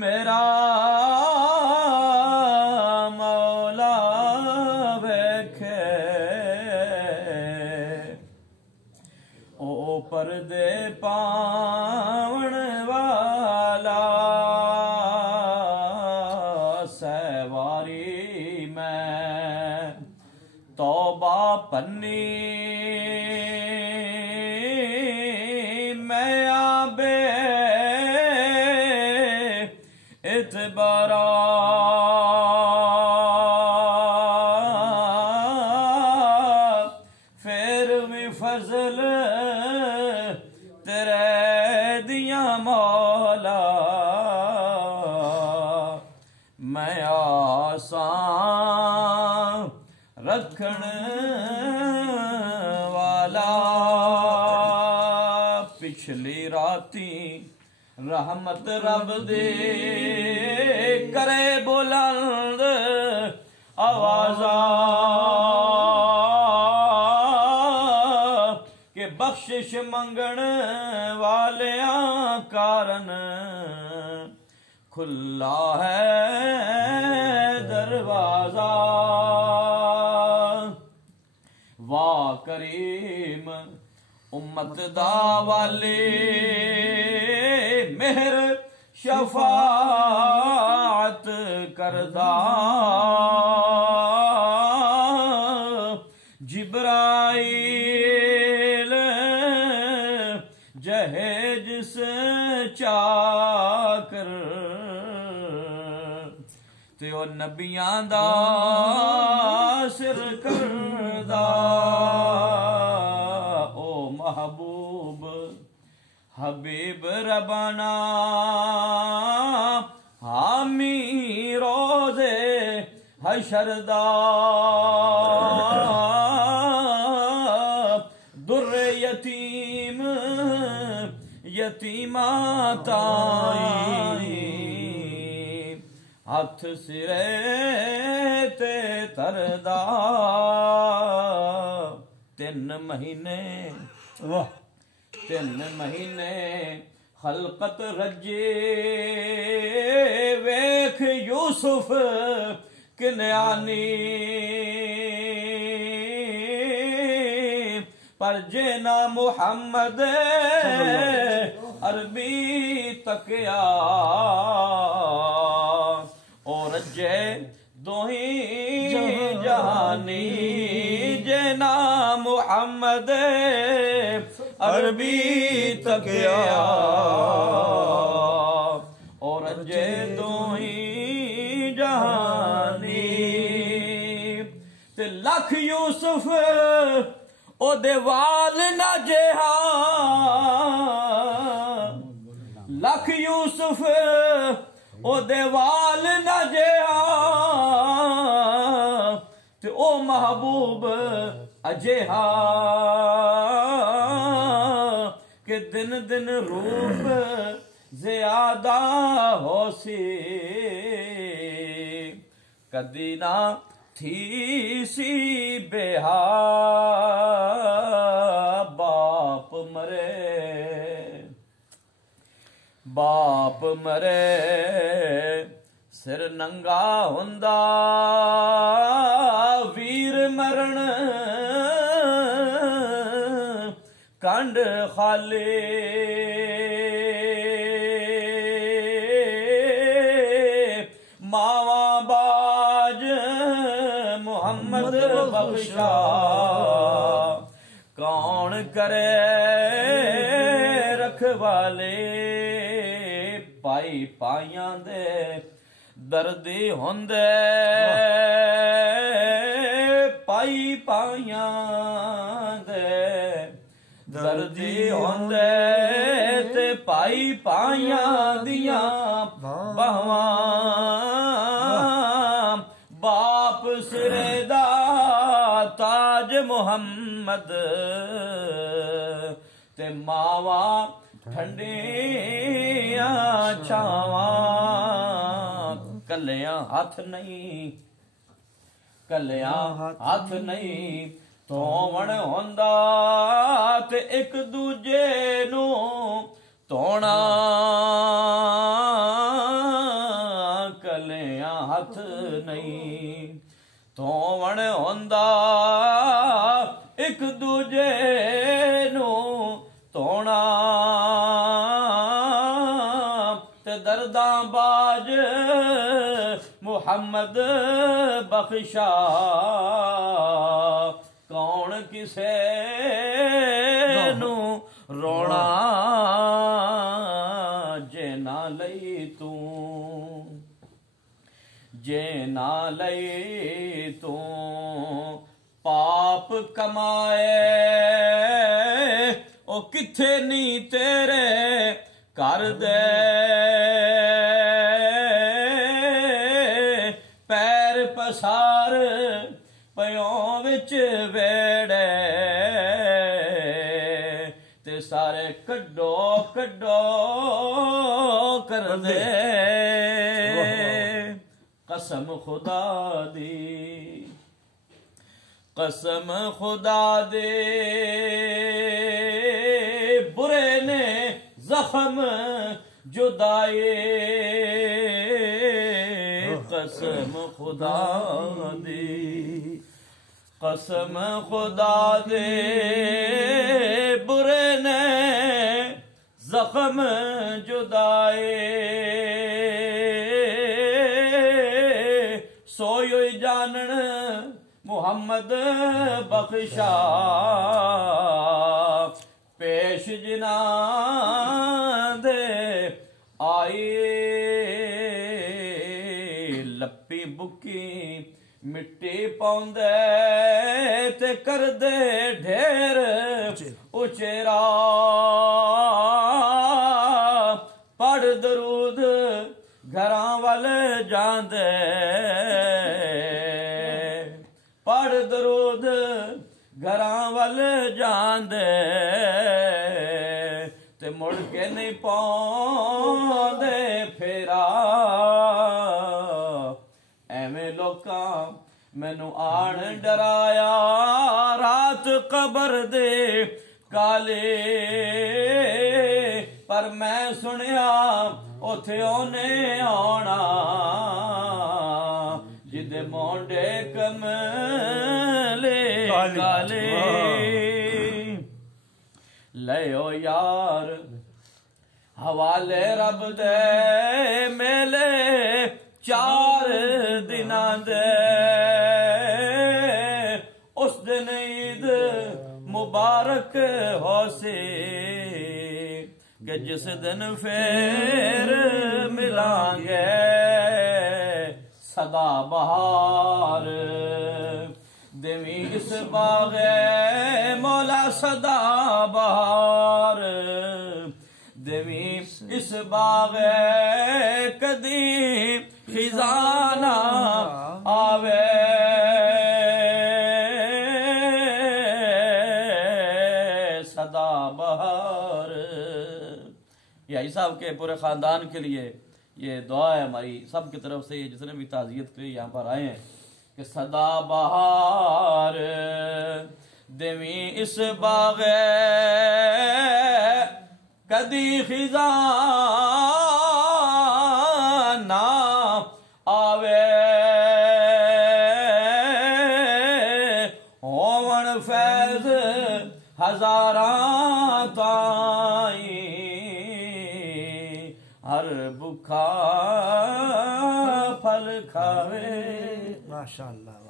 मेरा मौला वेखे ओ पर्दे पावण वाला सहवारी मैं तौबा पन्नी मैं आबे इतबारा फिर भी फजल तेरे दिया मौला मैं आसान रखण वाला पिछली राती रहमत रब दे करे बुलंद आवाजा के बख्शिश मंगण वालियां कारण खुला है दरवाजा वाह करीम उम्मत दा वाले मेहर शफाअत करदा जिब्राइल जहेज से चाकर ते ओ नबियां दा सिर करदा ओ महबूब हबीब रबाना हामी रोज़े हशरदा दुर्रे यतीम यतीमा ताई हथ सिरे ते तरदा 3 महीने वाह 3 महीने खलकत रजे वेख यूसुफ किन्यानी पर जेना मुहम्मद अरबी तकिया और रजे दोही जहानी जेना मुहम्मद अरबी तकिया और जे दोही जहानी ते लख यूसुफ ओ देवाल ना जेहा लख यूसुफ ओ देवाल ना जेहा ते ओ महबूब अजेहा के दिन दिन रूप ज्यादा हो सी कदी ना थी सी बेहा बाप मरे सिर नंगा हुंदा वीर मरण कंड खाले मावा बाज मोहम्मद बख्शा कौन करे रखवाले पाई पाइयां दे दर्दी होंदे पाई पाइयां दे दर्दी होंदे ते पाई पाइयां दियां बहवां बाप सिरे दा ताज मुहम्मद ते मावा ठंडिया छावा कलियां हाथ नहीं कलियां हाथ नहीं धोवण होंदा ते एक दूजे नू धोना हथ नहीं। धोवण होंदा एक दूजे नू धोना ते दर्दां बाज मुहम्मद बख्शा। कौन किसे नू रोना जे ना लई तू, जे ना लई तू पाप कमाए ओ किथे नी तेरे कर दे। पैर पसार पयों विच वेड़े ते सारे कड्डो कड्डो कर दे। कसम खुदा दी, कसम खुदा दे बुरे ने जख्म जुदाए। कसम खुदा दी, कसम खुदा दे बुरे ने जख्म जुदाए। सोयो जानन मुहम्मद बख्शा। पेश जिना दे आई लप्पी बुकी मिट्टी पाउंदे ते कर दे ढेर उचेरा। पढ़ दरूद घरां वल जांदे, पढ़ दरूद घरां वल जांदे ते मुड़ के नहीं पाउंदे फेरा। एवें लोकां मैनू आण डराया रात कबर दे काले। पर मैं सुनिया उथे ओने आना जिदे मोंडे कमले काले। लयो यार हवाले रब दे मेले 4 दिनां दे। उस दिन ईद मुबारक होसी कि जिस दिन फिर मिलांगे सदा बहार। देवी इस बागे मौला सदा बहार। देवी इस बागे कदी खिजाना आवे। सदा बहार। यही साहब के पूरे खानदान के लिए ये दुआ है हमारी सब की तरफ से, जिसने भी ताज़ियत के लिए यहाँ पर आए हैं कि सदा बहार देवी इस बागे कदी खिजा ना आवे। होवन फैज हजारां ताई हर भुखा फल खावे। माशाअल्लाह।